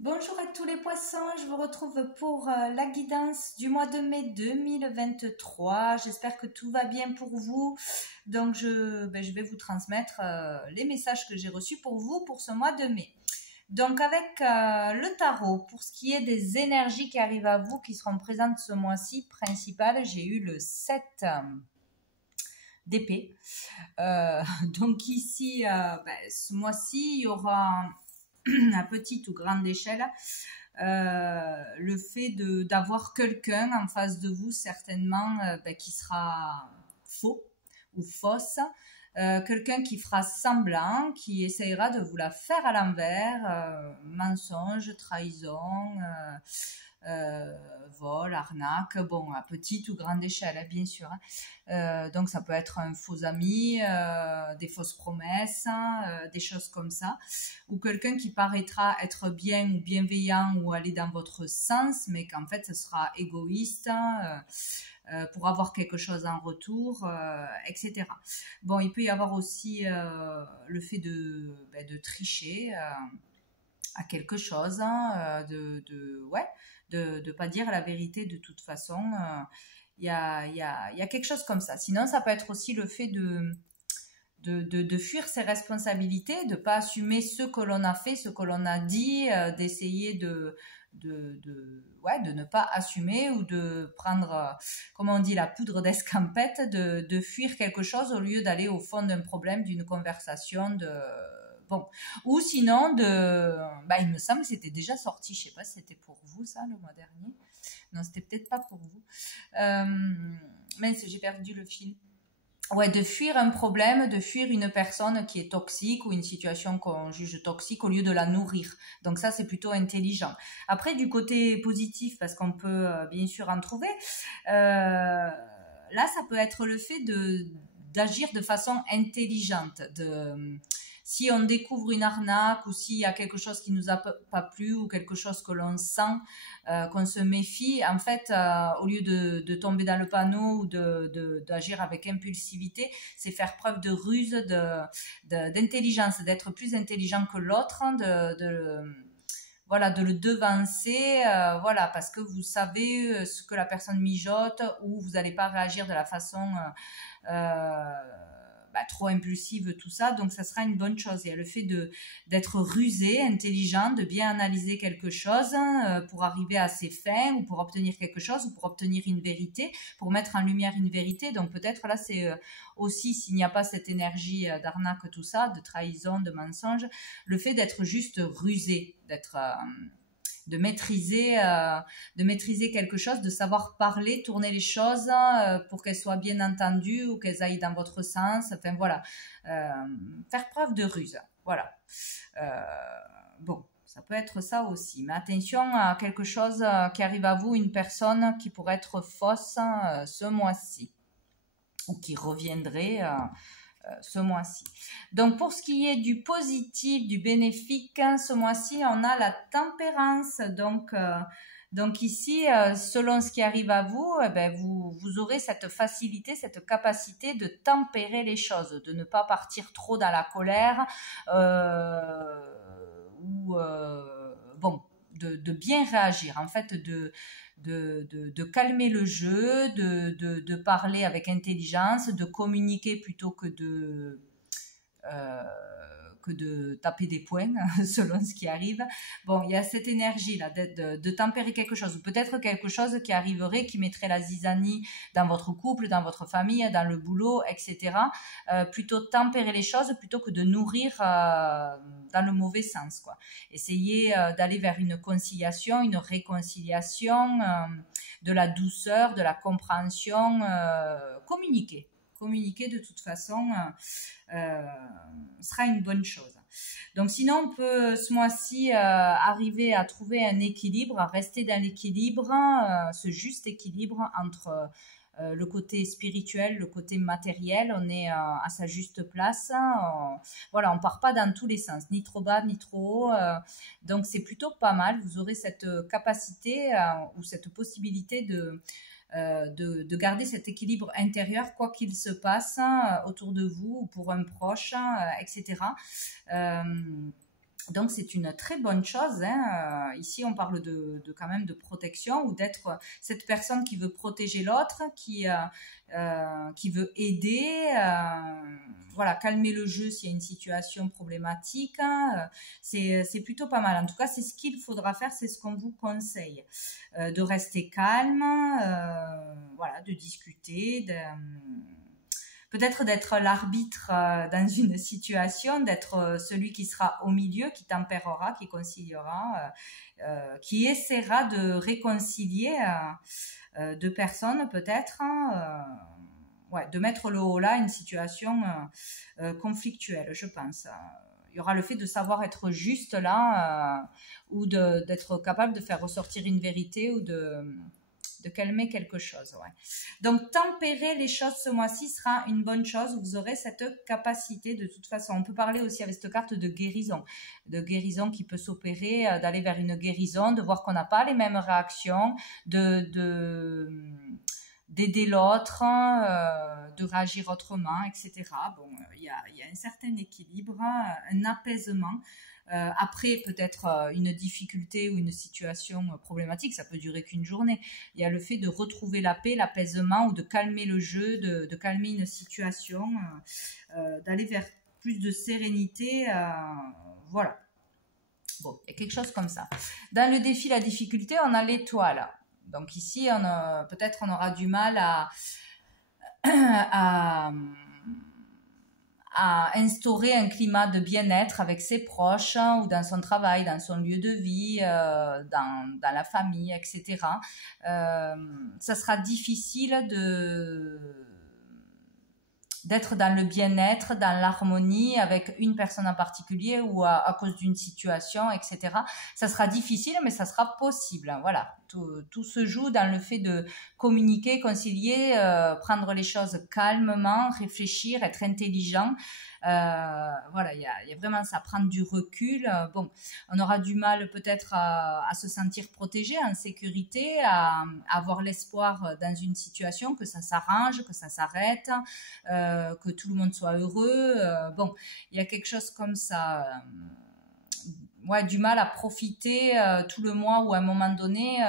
Bonjour à tous les poissons, je vous retrouve pour la guidance du mois de mai 2023. J'espère que tout va bien pour vous. Donc je vais vous transmettre les messages que j'ai reçus pour vous pour ce mois de mai. Donc avec le tarot, pour ce qui est des énergies qui arrivent à vous, qui seront présentes ce mois-ci, principal, j'ai eu le 7 d'épée. Donc ici, ce mois-ci, il y aura à petite ou grande échelle, le fait d'avoir quelqu'un en face de vous certainement qui sera faux ou fausse, quelqu'un qui fera semblant, qui essayera de vous la faire à l'envers, mensonge, trahison, vol, arnaque, bon, à petite ou grande échelle, hein, bien sûr. Donc ça peut être un faux ami, des fausses promesses, des choses comme ça. Ou quelqu'un qui paraîtra être bien ou bienveillant ou aller dans votre sens, mais qu'en fait ce sera égoïste, pour avoir quelque chose en retour, etc. Bon, il peut y avoir aussi le fait de tricher à quelque chose, hein, de pas dire la vérité de toute façon. Il y a quelque chose comme ça. Sinon, ça peut être aussi le fait de fuir ses responsabilités, de pas assumer ce que l'on a fait, ce que l'on a dit, d'essayer de ne pas assumer ou de prendre, comment on dit, la poudre d'escampette, de fuir quelque chose au lieu d'aller au fond d'un problème, d'une conversation, bon, ou sinon il me semble que c'était déjà sorti, je sais pas si c'était pour vous ça le mois dernier. Non, c'était peut-être pas pour vous. Mince, j'ai perdu le fil. Ouais, de fuir un problème, de fuir une personne qui est toxique ou une situation qu'on juge toxique au lieu de la nourrir. Donc ça, c'est plutôt intelligent. Après, du côté positif, parce qu'on peut bien sûr en trouver, là, ça peut être le fait d'agir de façon intelligente, si on découvre une arnaque ou s'il y a quelque chose qui nous a pas plu ou quelque chose que l'on sent, qu'on se méfie, en fait, au lieu de tomber dans le panneau ou d'agir avec impulsivité, c'est faire preuve de ruse, d'intelligence, d'être plus intelligent que l'autre, voilà, de le devancer, voilà, parce que vous savez ce que la personne mijote ou vous n'allez pas réagir de la façon trop impulsive, tout ça, donc ça sera une bonne chose. Il y a le fait d'être rusé, intelligent, de bien analyser quelque chose pour arriver à ses fins ou pour obtenir quelque chose ou pour obtenir une vérité, pour mettre en lumière une vérité. Donc peut-être là c'est aussi, s'il n'y a pas cette énergie d'arnaque, tout ça, de trahison, de mensonge, le fait d'être juste rusé, de maîtriser quelque chose, de savoir parler, tourner les choses pour qu'elles soient bien entendues ou qu'elles aillent dans votre sens. Enfin voilà, faire preuve de ruse. Voilà. Bon, ça peut être ça aussi. Mais attention à quelque chose qui arrive à vous, une personne qui pourrait être fausse ce mois-ci ou qui reviendrait ce mois-ci. Donc pour ce qui est du positif, du bénéfique, ce mois-ci, on a la tempérance. Donc ici, selon ce qui arrive à vous, vous aurez cette facilité, cette capacité de tempérer les choses, de ne pas partir trop dans la colère de bien réagir, en fait, de calmer le jeu, de parler avec intelligence, de communiquer plutôt euh, que de taper des poings selon ce qui arrive. Bon, il y a cette énergie-là de tempérer quelque chose, ou peut-être quelque chose qui arriverait, qui mettrait la zizanie dans votre couple, dans votre famille, dans le boulot, etc. Plutôt tempérer les choses plutôt que de nourrir dans le mauvais sens, quoi. Essayez d'aller vers une conciliation, une réconciliation, de la douceur, de la compréhension, communiquer de toute façon sera une bonne chose. Donc sinon on peut ce mois-ci arriver à trouver un équilibre, à rester dans l'équilibre, ce juste équilibre entre le côté spirituel, le côté matériel. On est à sa juste place. Voilà, on part pas dans tous les sens, ni trop bas ni trop haut. Donc c'est plutôt pas mal. Vous aurez cette capacité ou cette possibilité de garder cet équilibre intérieur, quoi qu'il se passe autour de vous ou pour un proche, etc. Donc c'est une très bonne chose, hein. Ici on parle quand même de protection, ou d'être cette personne qui veut protéger l'autre, qui veut aider, voilà, calmer le jeu s'il y a une situation problématique, hein. C'est plutôt pas mal. En tout cas, c'est ce qu'il faudra faire, c'est ce qu'on vous conseille. De rester calme, voilà, de discuter, peut-être d'être l'arbitre dans une situation, d'être celui qui sera au milieu, qui tempérera, qui conciliera, qui essaiera de réconcilier deux personnes peut-être, hein, ouais, de mettre le haut là, une situation conflictuelle, je pense. Il y aura le fait de savoir être juste là, ou d'être capable de faire ressortir une vérité, ou de calmer quelque chose. Ouais. Donc, tempérer les choses ce mois-ci sera une bonne chose. Vous aurez cette capacité de toute façon. On peut parler aussi avec cette carte de guérison qui peut s'opérer, d'aller vers une guérison, de voir qu'on n'a pas les mêmes réactions, d'aider l'autre, de réagir autrement, etc. Bon, il y a un certain équilibre, un apaisement. Après, peut-être une difficulté ou une situation problématique, ça peut durer qu'une journée. Il y a le fait de retrouver la paix, l'apaisement, ou de calmer le jeu, de calmer une situation, d'aller vers plus de sérénité, voilà. Bon, il y a quelque chose comme ça. Dans le défi, la difficulté, on a l'étoile. Donc ici, peut-être on aura du mal à instaurer un climat de bien-être avec ses proches, ou dans son travail, dans son lieu de vie, dans la famille, etc. Ça sera difficile d'être dans le bien-être, dans l'harmonie avec une personne en particulier, ou à cause d'une situation, etc. Ça sera difficile, mais ça sera possible. Voilà. Tout se joue dans le fait de communiquer, concilier, prendre les choses calmement, réfléchir, être intelligent. Voilà, il y a vraiment ça, prendre du recul. Bon, on aura du mal peut-être à se sentir protégé, en sécurité, à avoir l'espoir dans une situation que ça s'arrange, que ça s'arrête, que tout le monde soit heureux. Bon, il y a quelque chose comme ça. Ouais, du mal à profiter tout le mois, ou à un moment donné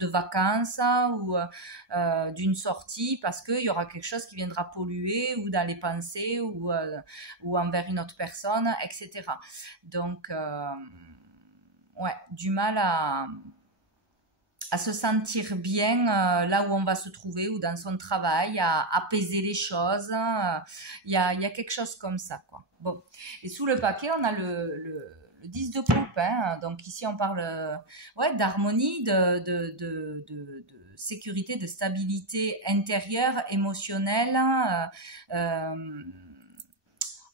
de vacances, ou d'une sortie, parce qu'il y aura quelque chose qui viendra polluer, ou dans les pensées, ou envers une autre personne, etc. Donc, ouais, du mal à se sentir bien là où on va se trouver, ou dans son travail, à apaiser les choses. Il y a quelque chose comme ça, quoi. Bon. Et sous le paquet, on a le 10 de coupe, hein. Donc ici on parle ouais, d'harmonie, de sécurité, de stabilité intérieure, émotionnelle.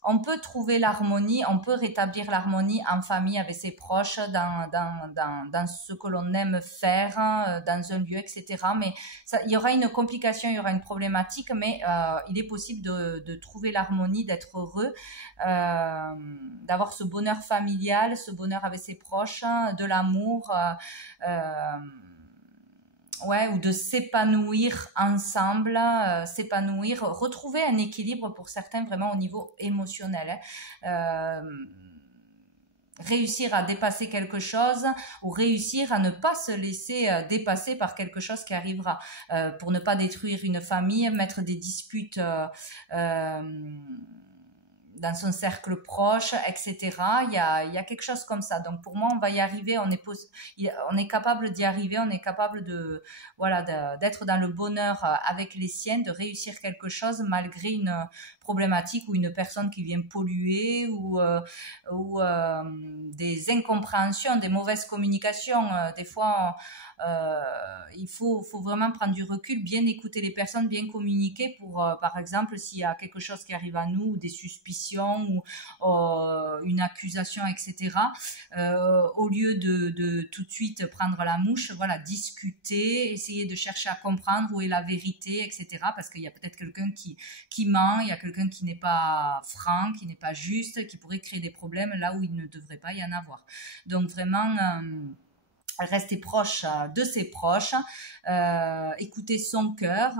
On peut trouver l'harmonie, on peut rétablir l'harmonie en famille, avec ses proches, dans ce que l'on aime faire, dans un lieu, etc. Mais il y aura une complication, il y aura une problématique, mais il est possible de trouver l'harmonie, d'être heureux, d'avoir ce bonheur familial, ce bonheur avec ses proches, de l'amour, ouais, ou de s'épanouir ensemble, s'épanouir, retrouver un équilibre pour certains vraiment au niveau émotionnel, hein. Réussir à dépasser quelque chose, ou réussir à ne pas se laisser dépasser par quelque chose qui arrivera, pour ne pas détruire une famille, mettre des disputes dans son cercle proche, etc. Il y a quelque chose comme ça. Donc pour moi, on va y arriver, on est capable d'y arriver, on est capable d'être dans le bonheur avec les siens, de réussir quelque chose malgré une problématique, ou une personne qui vient polluer, ou des incompréhensions, des mauvaises communications. Des fois, il faut vraiment prendre du recul, bien écouter les personnes, bien communiquer pour, par exemple, s'il y a quelque chose qui arrive à nous, ou des suspicions, ou une accusation, etc. Au lieu de tout de suite prendre la mouche, voilà, discuter, essayer de chercher à comprendre où est la vérité, etc. Parce qu'il y a peut-être quelqu'un qui ment, il y a quelqu'un qui n'est pas franc, qui n'est pas juste, qui pourrait créer des problèmes là où il ne devrait pas y en avoir. Donc vraiment rester proche de ses proches, écouter son cœur,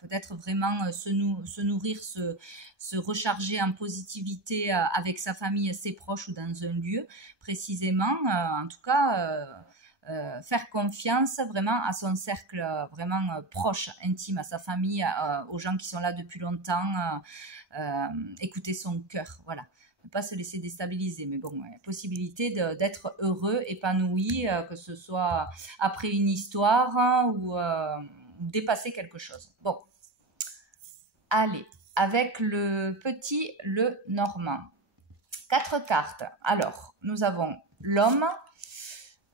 peut-être vraiment se nourrir, se recharger en positivité avec sa famille, ses proches ou dans un lieu précisément. En tout cas, faire confiance vraiment à son cercle vraiment proche, intime, à sa famille, aux gens qui sont là depuis longtemps, écouter son cœur, voilà. Ne pas se laisser déstabiliser, mais bon, possibilité d'être heureux, épanoui, que ce soit après une histoire ou dépasser quelque chose. Bon, allez, avec le petit, le normand. 4 cartes. Alors, nous avons l'homme,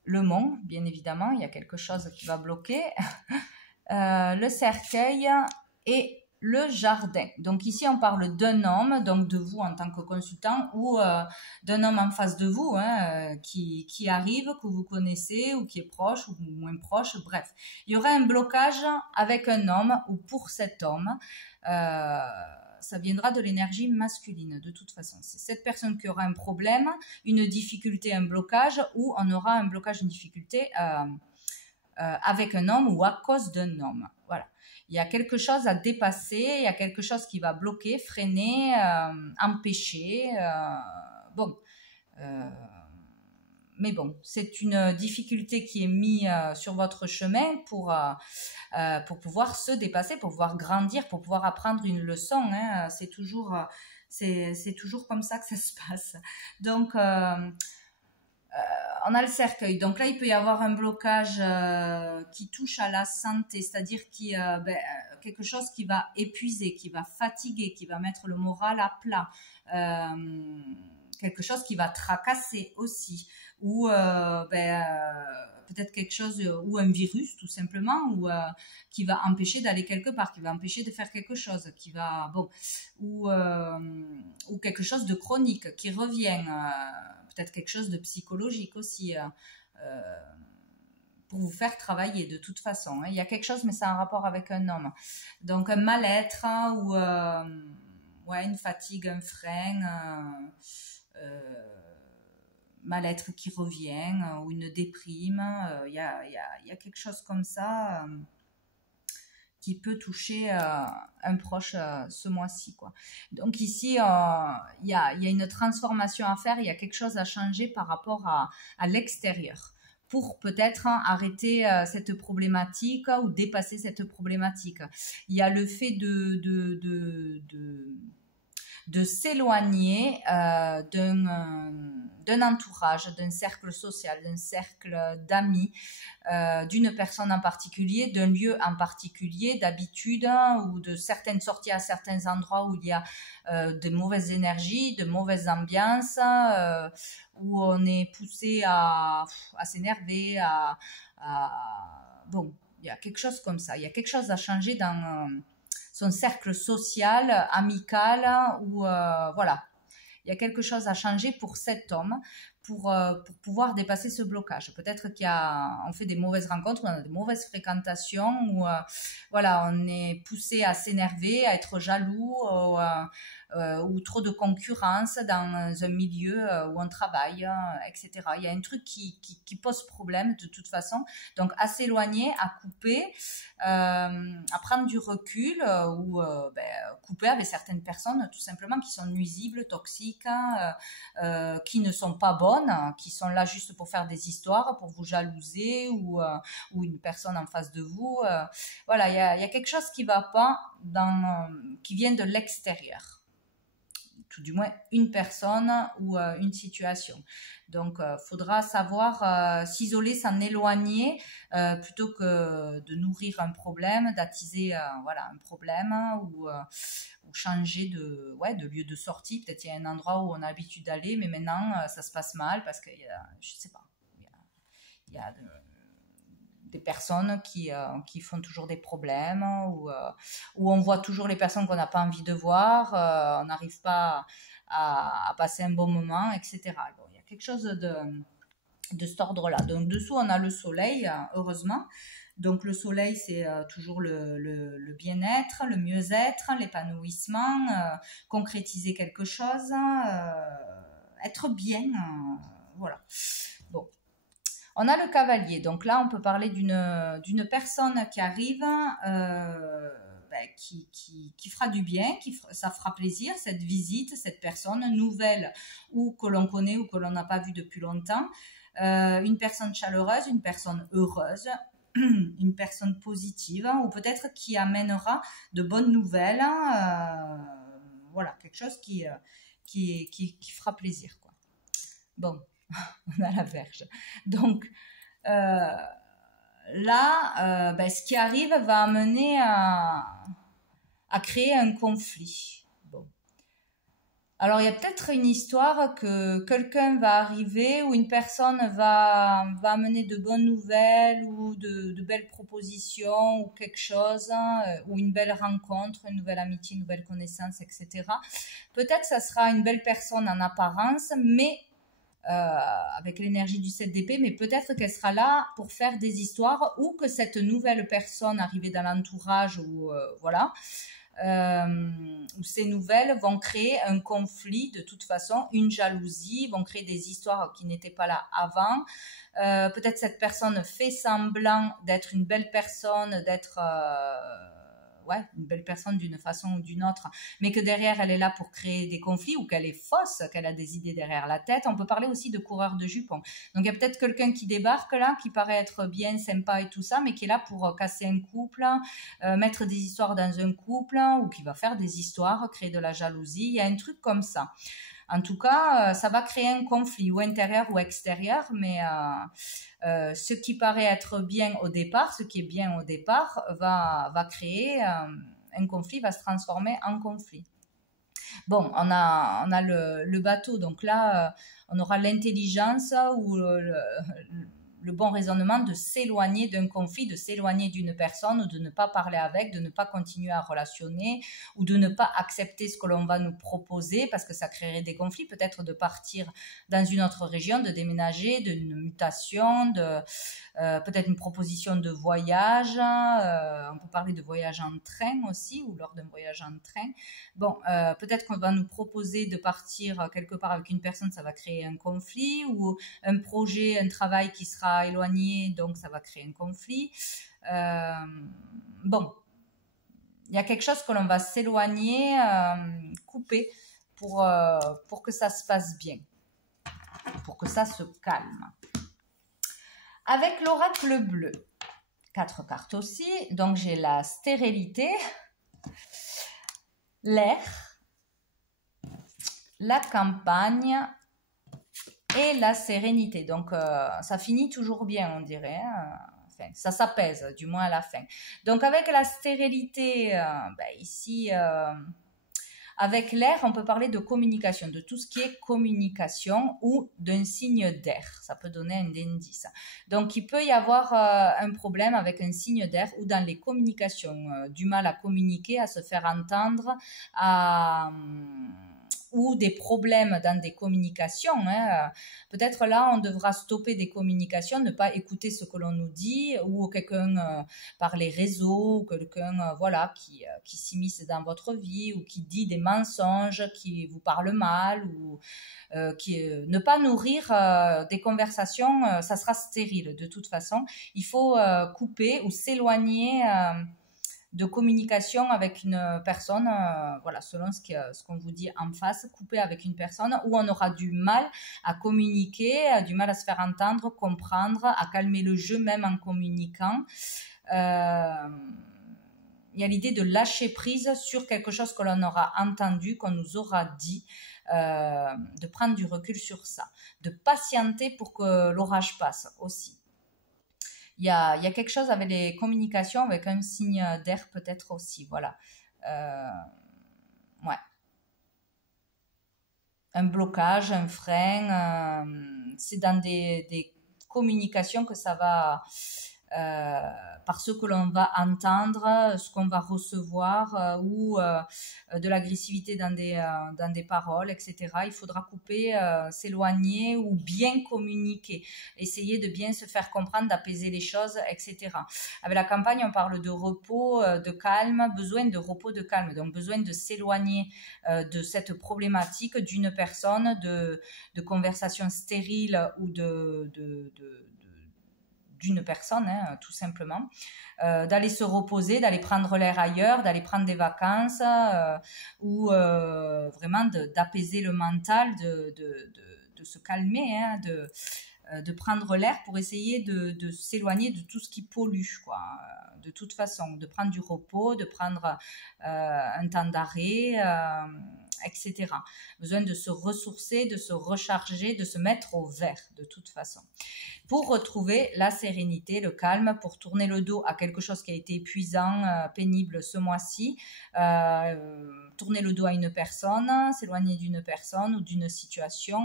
le mont, bien évidemment, il y a quelque chose qui va bloquer, le cercueil et le jardin. Donc ici, on parle d'un homme, donc de vous en tant que consultant, ou d'un homme en face de vous, hein, qui arrive, que vous connaissez, ou qui est proche, ou moins proche, bref. Il y aura un blocage avec un homme, ou pour cet homme. Ça viendra de l'énergie masculine, de toute façon. C'est cette personne qui aura un problème, une difficulté, un blocage, ou on aura un blocage, une difficulté avec un homme ou à cause d'un homme. Voilà. Il y a quelque chose à dépasser, il y a quelque chose qui va bloquer, freiner, empêcher. Bon. Mais bon, c'est une difficulté qui est mise sur votre chemin pour pouvoir se dépasser, pour pouvoir grandir, pour pouvoir apprendre une leçon. Hein. C'est toujours comme ça que ça se passe. Donc, on a le cercueil. Donc là, il peut y avoir un blocage qui touche à la santé, c'est-à-dire quelque chose qui va épuiser, qui va fatiguer, qui va mettre le moral à plat. Quelque chose qui va tracasser aussi. Ou peut-être quelque chose, ou un virus tout simplement, ou qui va empêcher d'aller quelque part, qui va empêcher de faire quelque chose, qui va, bon, ou quelque chose de chronique qui revient. Peut-être quelque chose de psychologique aussi, pour vous faire travailler de toute façon. Hein. Il y a quelque chose, mais c'est un rapport avec un homme. Donc un mal-être, hein, ou une fatigue, un frein, mal-être qui revient, ou une déprime. Il y a quelque chose comme ça qui peut toucher un proche ce mois-ci, quoi. Donc ici, il y a une transformation à faire, il y a quelque chose à changer par rapport à l'extérieur pour peut-être arrêter cette problématique ou dépasser cette problématique. Il y a le fait de s'éloigner d'un entourage, d'un cercle social, d'un cercle d'amis, d'une personne en particulier, d'un lieu en particulier, d'habitude, ou de certaines sorties à certains endroits où il y a de mauvaises énergies, de mauvaises ambiances, où on est poussé à s'énerver, bon, il y a quelque chose comme ça, il y a quelque chose à changer dans son cercle social, amical, ou voilà. Il y a quelque chose à changer pour cet homme, pour pouvoir dépasser ce blocage. Peut-être qu'on fait des mauvaises rencontres, on a des mauvaises fréquentations, ou voilà, on est poussé à s'énerver, à être jaloux, ou trop de concurrence dans un milieu où on travaille, etc. Il y a un truc qui pose problème de toute façon. Donc à s'éloigner, à couper, à prendre du recul, ou couper avec certaines personnes tout simplement qui sont nuisibles, toxiques, qui ne sont pas bonnes, qui sont là juste pour faire des histoires, pour vous jalouser, ou une personne en face de vous. Voilà, il y a quelque chose qui va pas, qui vient de l'extérieur. Tout du moins une personne ou une situation. Donc, faudra savoir s'isoler, s'en éloigner, plutôt que de nourrir un problème, d'attiser un problème, ou changer de lieu de sortie. Peut-être il y a un endroit où on a l'habitude d'aller, mais maintenant ça se passe mal parce qu'il y a, je sais pas, il y a des personnes qui font toujours des problèmes, ou on voit toujours les personnes qu'on n'a pas envie de voir, on n'arrive pas à passer un bon moment, etc. Bon, il y a quelque chose de cet ordre-là. Donc dessous, on a le soleil, heureusement. Donc le soleil, c'est toujours le bien-être, le mieux-être, l'épanouissement, concrétiser quelque chose, être bien, voilà. Bon. On a le cavalier, donc là on peut parler d'une personne qui arrive, qui fera du bien, ça fera plaisir, cette visite, cette personne nouvelle ou que l'on connaît ou que l'on n'a pas vue depuis longtemps. Une personne chaleureuse, une personne heureuse, une personne positive, ou peut-être qui amènera de bonnes nouvelles, voilà, quelque chose qui fera plaisir, quoi. Bon, on a la Vierge. Donc, là, ce qui arrive va amener à créer un conflit. Bon. Alors, il y a peut-être une histoire que quelqu'un va arriver ou une personne va amener de bonnes nouvelles ou de belles propositions ou quelque chose, ou une belle rencontre, une nouvelle amitié, une nouvelle connaissance, etc. Peut-être que ça sera une belle personne en apparence, mais avec l'énergie du 7 d'épée, mais peut-être qu'elle sera là pour faire des histoires ou que cette nouvelle personne arrivée dans l'entourage ou voilà, où ces nouvelles vont créer un conflit de toute façon, une jalousie, vont créer des histoires qui n'étaient pas là avant. Peut-être cette personne fait semblant d'être une belle personne, d'être une belle personne d'une façon ou d'une autre, mais que derrière elle est là pour créer des conflits ou qu'elle est fausse, qu'elle a des idées derrière la tête. On peut parler aussi de coureur de jupons. Donc il y a peut-être quelqu'un qui débarque là, qui paraît être bien sympa et tout ça, mais qui est là pour casser un couple, mettre des histoires dans un couple, ou qui va faire des histoires, créer de la jalousie. Il y a un truc comme ça. En tout cas, ça va créer un conflit, ou intérieur ou extérieur, mais ce qui paraît être bien au départ, ce qui est bien au départ, va créer un conflit, va se transformer en conflit. Bon, on a le bateau, donc là, on aura l'intelligence ou le bon raisonnement de s'éloigner d'un conflit, de s'éloigner d'une personne, ou de ne pas parler avec, de ne pas continuer à relationner, ou de ne pas accepter ce que l'on va nous proposer parce que ça créerait des conflits, peut-être de partir dans une autre région, de déménager, d'une mutation, peut-être une proposition de voyage, on peut parler de voyage en train aussi, ou lors d'un voyage en train. Bon, peut-être qu'on va nous proposer de partir quelque part avec une personne, ça va créer un conflit, ou un projet, un travail qui sera éloigné, donc ça va créer un conflit. Bon, il y a quelque chose que l'on va s'éloigner, couper pour que ça se passe bien, pour que ça se calme. Avec l'oracle bleu, 4 cartes aussi, donc j'ai la stérilité, l'air, la campagne et la sérénité. Donc ça finit toujours bien, on dirait, hein. Enfin, ça s'apaise du moins à la fin. Donc avec la stérilité, ici avec l'air, on peut parler de communication, de tout ce qui est communication ou d'un signe d'air. Ça peut donner un indice. Donc, il peut y avoir un problème avec un signe d'air ou dans les communications, du mal à communiquer, à se faire entendre, ou des problèmes dans des communications. Peut-être là, on devra stopper des communications, ne pas écouter ce que l'on nous dit, ou quelqu'un par les réseaux, ou quelqu'un qui s'immisce dans votre vie, ou qui dit des mensonges, qui vous parle mal, ou ne pas nourrir des conversations, ça sera stérile de toute façon. Il faut couper ou s'éloigner de communication avec une personne, selon ce qu'on vous dit en face, couper avec une personne où on aura du mal à communiquer, du mal à se faire entendre, comprendre, à calmer le jeu même en communiquant. Il y a l'idée de lâcher prise sur quelque chose que l'on aura entendu, qu'on nous aura dit, de prendre du recul sur ça, de patienter pour que l'orage passe aussi. Il y a quelque chose avec les communications, avec un signe d'air peut-être aussi, voilà. Ouais. Un blocage, un frein, c'est dans des communications que ça va, par ce que l'on va entendre, ce qu'on va recevoir, ou de l'agressivité dans des paroles, etc. Il faudra couper, s'éloigner ou bien communiquer, essayer de bien se faire comprendre, d'apaiser les choses, etc. Avec la campagne, on parle de repos, de calme, besoin de repos, de calme, donc besoin de s'éloigner de cette problématique d'une personne, de conversations stériles ou d'une personne, hein, tout simplement, d'aller se reposer, d'aller prendre l'air ailleurs, d'aller prendre des vacances, ou vraiment d'apaiser le mental, de se calmer, hein, de prendre l'air pour essayer de s'éloigner de tout ce qui pollue, quoi. De toute façon, de prendre du repos, de prendre un temps d'arrêt, etc. Besoin de se ressourcer, de se recharger, de se mettre au vert, de toute façon. Pour retrouver la sérénité, le calme, pour tourner le dos à quelque chose qui a été épuisant, pénible ce mois-ci, tourner le dos à une personne, s'éloigner d'une personne ou d'une situation.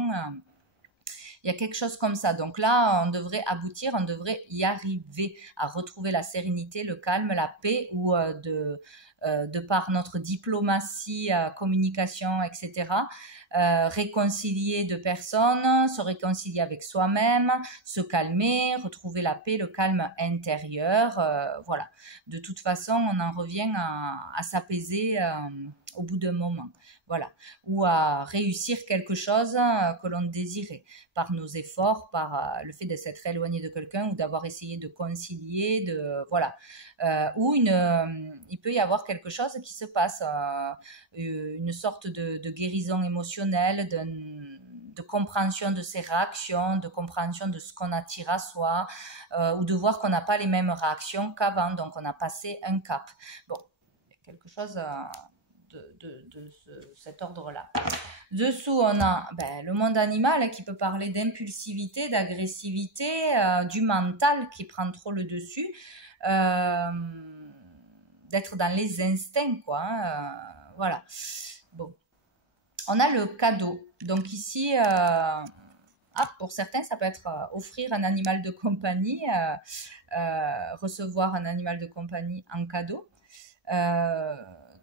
Il y a quelque chose comme ça. Donc là, on devrait aboutir, on devrait y arriver à retrouver la sérénité, le calme, la paix, ou de par notre diplomatie, communication, etc., réconcilier deux personnes, se réconcilier avec soi-même, se calmer, retrouver la paix, le calme intérieur. Voilà. De toute façon, on en revient à s'apaiser au bout d'un moment. Voilà. Ou à réussir quelque chose que l'on désirait par nos efforts, par le fait de s'être éloigné de quelqu'un ou d'avoir essayé de concilier, voilà. Ou il peut y avoir quelque chose qui se passe, une sorte de guérison émotionnelle, de compréhension de ses réactions, de compréhension de ce qu'on attire à soi, ou de voir qu'on n'a pas les mêmes réactions qu'avant, donc on a passé un cap. Bon, il y a quelque chose de cet ordre-là. Dessous, on a le monde animal qui peut parler d'impulsivité, d'agressivité, du mental qui prend trop le dessus, d'être dans les instincts, quoi. Voilà. Bon. On a le cadeau. Donc ici, pour certains, ça peut être offrir un animal de compagnie, recevoir un animal de compagnie en cadeau.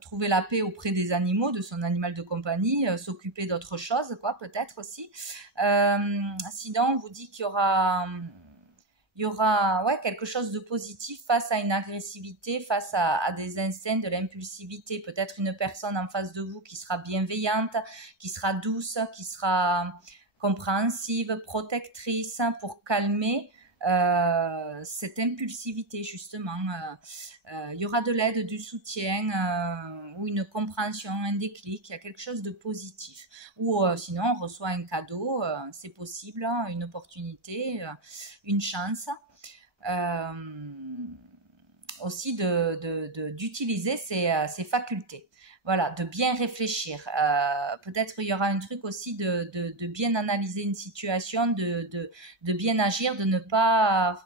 Trouver la paix auprès des animaux, de son animal de compagnie, s'occuper d'autre chose, quoi, peut-être aussi. Sinon, on vous dit qu'il y aura quelque chose de positif face à une agressivité, face à des instincts, de l'impulsivité. Peut-être une personne en face de vous qui sera bienveillante, qui sera douce, qui sera compréhensive, protectrice, pour calmer cette impulsivité, justement. Il y aura de l'aide, du soutien, ou une compréhension, un déclic. Il y a quelque chose de positif. Ou sinon, on reçoit un cadeau, c'est possible, une opportunité, une chance. Aussi d'utiliser ses facultés. Voilà, de bien réfléchir. Peut-être il y aura un truc aussi de bien analyser une situation, de bien agir, de ne pas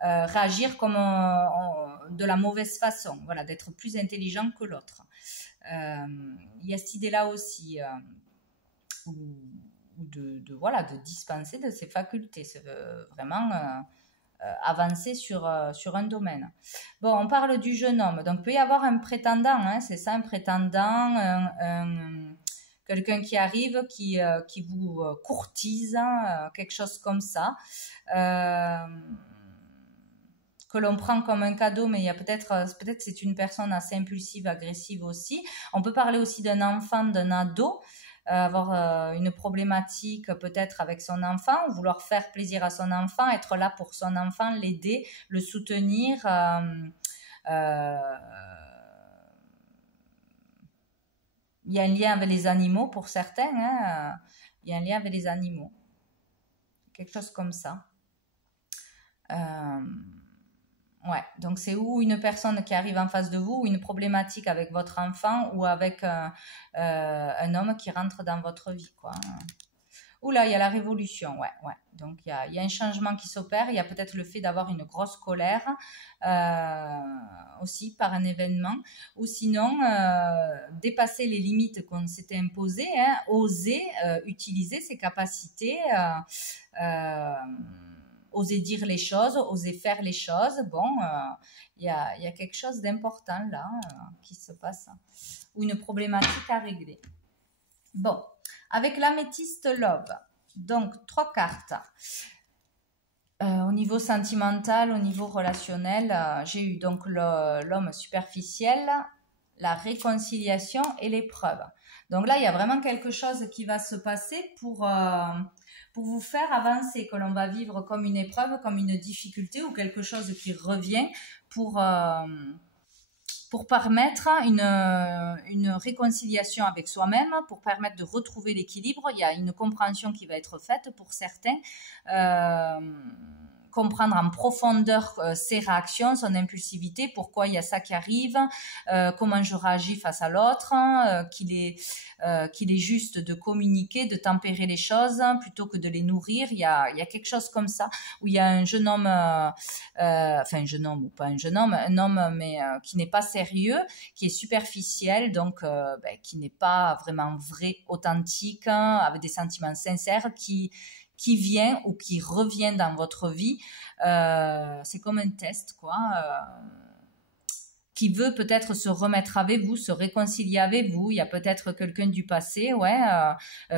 réagir comme de la mauvaise façon. Voilà, d'être plus intelligent que l'autre. Il y a cette idée-là aussi, de dispenser de ses facultés. C'est vraiment avancer sur un domaine. Bon, on parle du jeune homme. Donc, il peut y avoir un prétendant, hein, c'est ça, un prétendant, quelqu'un qui arrive, qui vous courtise, quelque chose comme ça, que l'on prend comme un cadeau, mais il y a peut-être c'est une personne assez impulsive, agressive aussi. On peut parler aussi d'un enfant, d'un ado, avoir une problématique peut-être avec son enfant, vouloir faire plaisir à son enfant, être là pour son enfant, l'aider, le soutenir. Il y a un lien avec les animaux pour certains, hein, il y a un lien avec les animaux. Quelque chose comme ça. Ouais, donc c'est ou une personne qui arrive en face de vous, ou une problématique avec votre enfant, ou avec un homme qui rentre dans votre vie, quoi. Oula, il y a la révolution, ouais. Donc il y a un changement qui s'opère, il y a peut-être le fait d'avoir une grosse colère aussi par un événement, ou sinon dépasser les limites qu'on s'était imposées, hein, oser utiliser ses capacités, oser dire les choses, oser faire les choses. Bon, il y a quelque chose d'important là qui se passe, ou une problématique à régler. Bon, avec l'améthyste Love, donc 3 cartes. Au niveau sentimental, au niveau relationnel, j'ai eu donc l'homme superficiel, la réconciliation et l'épreuve. Donc là, il y a vraiment quelque chose qui va se passer pour pour vous faire avancer, que l'on va vivre comme une épreuve, comme une difficulté ou quelque chose qui revient pour permettre une réconciliation avec soi-même, pour permettre de retrouver l'équilibre. Il y a une compréhension qui va être faite pour certains, comprendre en profondeur ses réactions, son impulsivité, pourquoi il y a ça qui arrive, comment je réagis face à l'autre, qu'il est juste de communiquer, de tempérer les choses plutôt que de les nourrir. Il y a quelque chose comme ça, où il y a un jeune homme, enfin un jeune homme ou pas un jeune homme, un homme mais qui n'est pas sérieux, qui est superficiel, donc qui n'est pas vraiment vrai, authentique, avec des sentiments sincères, qui vient ou qui revient dans votre vie. C'est comme un test, quoi. Qui veut peut-être se remettre avec vous, se réconcilier avec vous. Il y a peut-être quelqu'un du passé,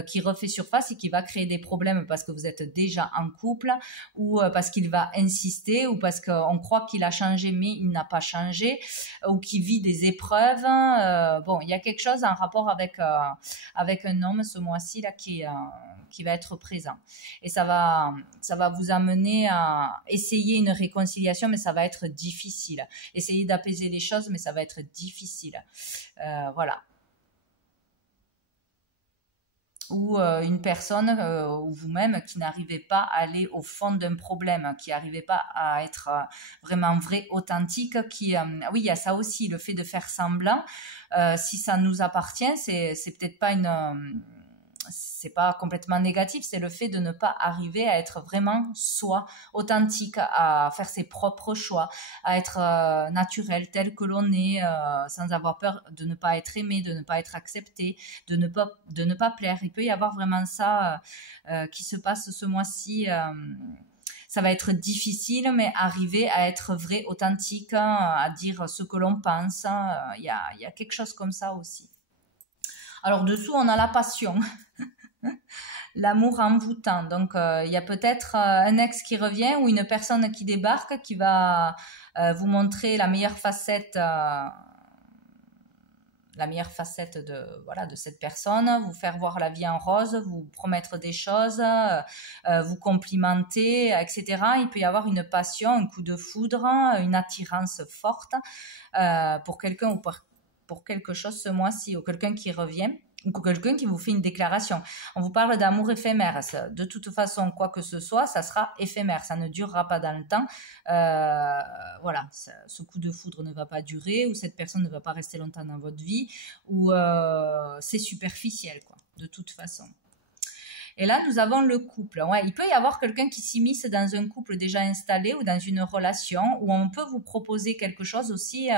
qui refait surface et qui va créer des problèmes parce que vous êtes déjà en couple, ou parce qu'il va insister, ou parce qu'on croit qu'il a changé mais il n'a pas changé, ou qui vit des épreuves. Bon, il y a quelque chose en rapport avec un homme ce mois-ci là qui va être présent. Et ça va vous amener à essayer une réconciliation, mais ça va être difficile. Essayer d'apaiser les choses, mais ça va être difficile. Voilà. Ou une personne ou vous-même qui n'arrivez pas à aller au fond d'un problème, qui n'arrivez pas à être vraiment vrai, authentique, oui, il y a ça aussi, le fait de faire semblant. Si ça nous appartient, c'est peut-être pas c'est pas complètement négatif, c'est le fait de ne pas arriver à être vraiment soi, authentique, à faire ses propres choix, à être naturel tel que l'on est, sans avoir peur de ne pas être aimé, de ne pas être accepté, de ne pas plaire. Il peut y avoir vraiment ça qui se passe ce mois-ci. Ça va être difficile, mais arriver à être vrai, authentique, à dire ce que l'on pense, il y a quelque chose comme ça aussi. Alors dessous, on a la passion, l'amour envoûtant. Donc il y a peut-être un ex qui revient ou une personne qui débarque qui va vous montrer la meilleure facette de cette personne, vous faire voir la vie en rose, vous promettre des choses, vous complimenter, etc. Il peut y avoir une passion, un coup de foudre, une attirance forte pour quelqu'un ou pour quelque chose ce mois-ci, ou quelqu'un qui revient, ou quelqu'un qui vous fait une déclaration. On vous parle d'amour éphémère. De toute façon, quoi que ce soit, ça sera éphémère. Ça ne durera pas dans le temps. Voilà, ce coup de foudre ne va pas durer, ou cette personne ne va pas rester longtemps dans votre vie, ou c'est superficiel, quoi, de toute façon. Et là, nous avons le couple. Ouais, il peut y avoir quelqu'un qui s'immisce dans un couple déjà installé ou dans une relation où on peut vous proposer quelque chose aussi,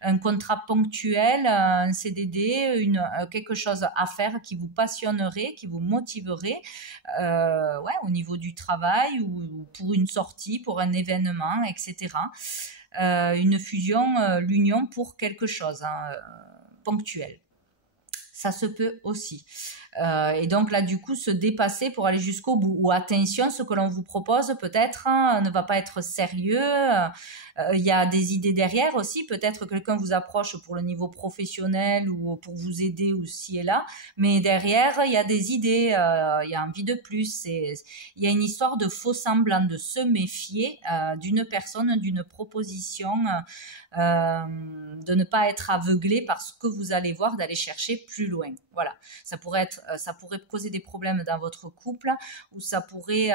un contrat ponctuel, un CDD, quelque chose à faire qui vous passionnerait, qui vous motiverait, au niveau du travail ou pour une sortie, pour un événement, etc. Une fusion, l'union pour quelque chose ponctuel. Ça se peut aussi. Et donc là, du coup, se dépasser pour aller jusqu'au bout. Ou attention, ce que l'on vous propose peut-être ne va pas être sérieux. Il y a des idées derrière aussi. Peut-être quelqu'un vous approche pour le niveau professionnel ou pour vous aider ou ci et là. Mais derrière, il y a des idées. Il y a envie de plus. Il y a une histoire de faux semblant, de se méfier d'une personne, d'une proposition, de ne pas être aveuglé par ce que vous allez voir, d'aller chercher plus loin. Voilà. Ça pourrait causer des problèmes dans votre couple, ou ça pourrait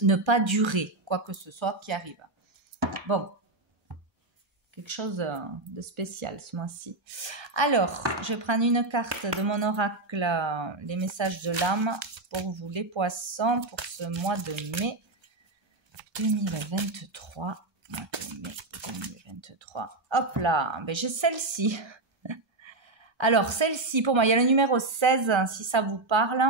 ne pas durer, quoi que ce soit qui arrive. Bon, quelque chose de spécial ce mois-ci. Alors, je vais prendre une carte de mon oracle, les messages de l'âme pour vous les poissons pour ce mois de mai 2023. Mois de mai 2023. Hop là, ben j'ai celle-ci. Alors, celle-ci, pour moi, il y a le numéro 16, si ça vous parle,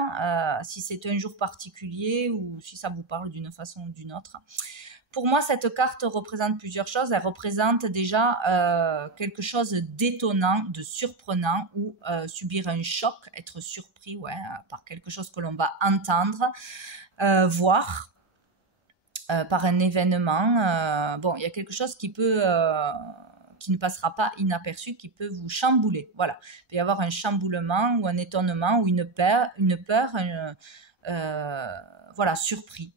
si c'est un jour particulier ou si ça vous parle d'une façon ou d'une autre. Pour moi, cette carte représente plusieurs choses. Elle représente déjà quelque chose d'étonnant, de surprenant, ou subir un choc, être surpris par quelque chose que l'on va entendre, voir, par un événement. Bon, il y a quelque chose qui ne passera pas inaperçu, qui peut vous chambouler. Voilà. Il peut y avoir un chamboulement ou un étonnement ou une peur, voilà, surpris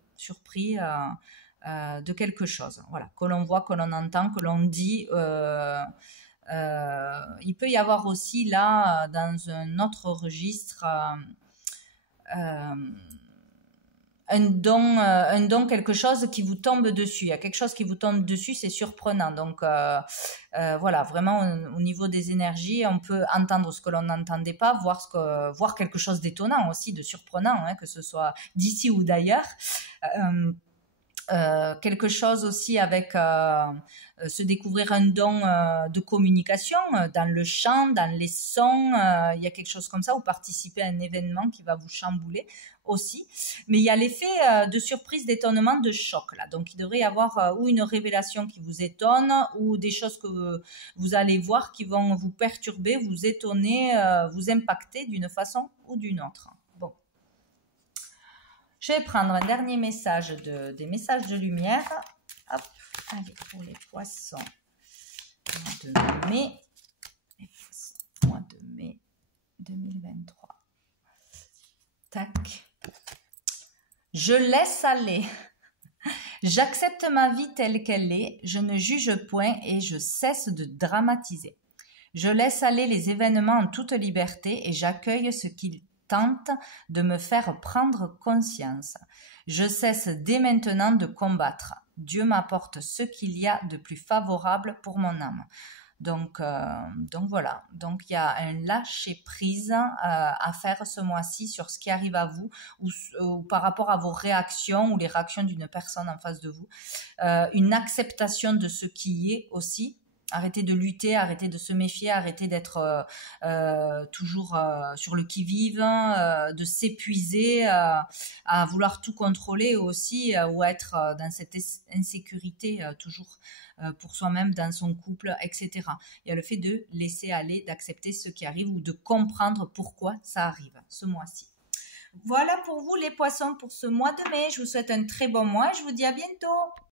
de quelque chose, voilà, que l'on voit, que l'on entend, que l'on dit. Il peut y avoir aussi là, dans un autre registre, un don, quelque chose qui vous tombe dessus. Il y a quelque chose qui vous tombe dessus, c'est surprenant. Donc voilà, vraiment au niveau des énergies, on peut entendre ce que l'on n'entendait pas, voir quelque chose d'étonnant aussi, de surprenant, hein, que ce soit d'ici ou d'ailleurs. Quelque chose aussi avec se découvrir un don de communication dans le chant, dans les sons, il y a quelque chose comme ça, ou participer à un événement qui va vous chambouler aussi. Mais il y a l'effet de surprise, d'étonnement, de choc là. Donc il devrait y avoir ou une révélation qui vous étonne, ou des choses que vous allez voir qui vont vous perturber, vous étonner, vous impacter d'une façon ou d'une autre. Bon. Je vais prendre un dernier message des messages de lumière. Hop, allez, pour les poissons, mois de mai, les poissons, mois de mai 2023. Tac. Je laisse aller. J'accepte ma vie telle qu'elle est, je ne juge point et je cesse de dramatiser. Je laisse aller les événements en toute liberté et j'accueille ce qu'ils tente de me faire prendre conscience. Je cesse dès maintenant de combattre. Dieu m'apporte ce qu'il y a de plus favorable pour mon âme. Donc voilà. Donc il y a un lâcher prise à faire ce mois-ci sur ce qui arrive à vous ou par rapport à vos réactions ou les réactions d'une personne en face de vous. Une acceptation de ce qui est aussi. Arrêtez de lutter, arrêtez de se méfier, arrêtez d'être toujours sur le qui-vive, de s'épuiser à vouloir tout contrôler aussi ou à être dans cette insécurité toujours pour soi-même, dans son couple, etc. Il y a le fait de laisser aller, d'accepter ce qui arrive ou de comprendre pourquoi ça arrive ce mois-ci. Voilà pour vous les poissons pour ce mois de mai. Je vous souhaite un très bon mois et je vous dis à bientôt.